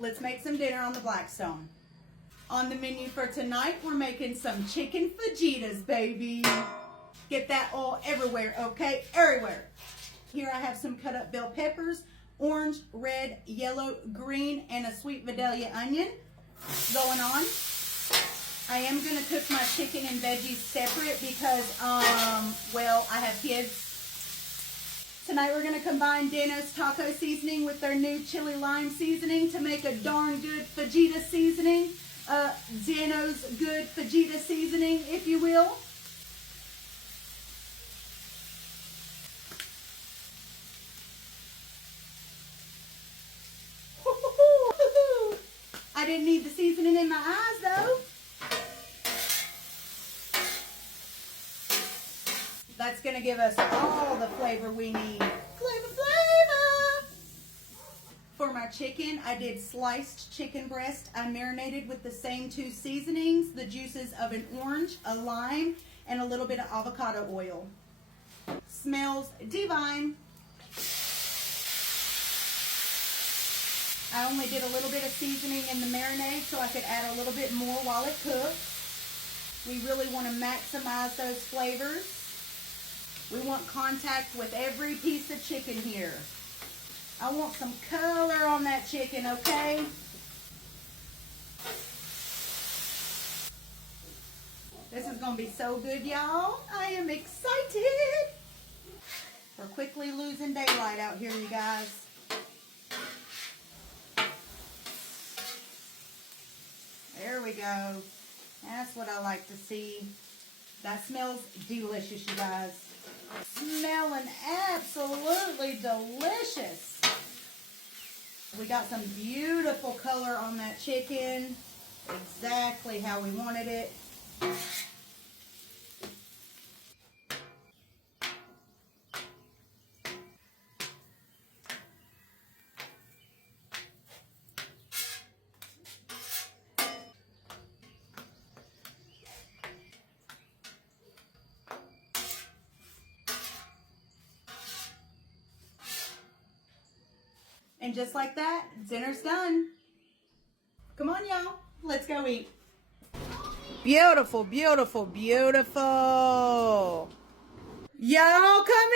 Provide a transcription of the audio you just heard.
Let's make some dinner on the Blackstone. On the menu for tonight, we're making some chicken fajitas, baby. Get that oil everywhere, okay? Everywhere. Here I have some cut up bell peppers, orange, red, yellow, green, and a sweet Vidalia onion going on. I am going to cook my chicken and veggies separate because, well, I have kids. Tonight we're going to combine Dano's taco seasoning with their new chili lime seasoning to make a darn good fajita seasoning. Dano's good fajita seasoning, if you will. I didn't need the seasoning in my eyes though. That's going to give us all the flavor we need. Flavor! For my chicken, I did sliced chicken breast. I marinated with the same two seasonings, the juices of an orange, a lime, and a little bit of avocado oil. Smells divine. I only did a little bit of seasoning in the marinade so I could add a little bit more while it cooks. We really want to maximize those flavors. We want contact with every piece of chicken here. I want some color on that chicken, okay? This is going to be so good, y'all. I am excited. We're quickly losing daylight out here, you guys. There we go. That's what I like to see. That smells delicious, you guys. Smelling absolutely delicious. We got some beautiful color on that chicken. Exactly how we wanted it. And just like that, dinner's done. Come on, y'all. Let's go eat. Beautiful, beautiful, beautiful. Y'all come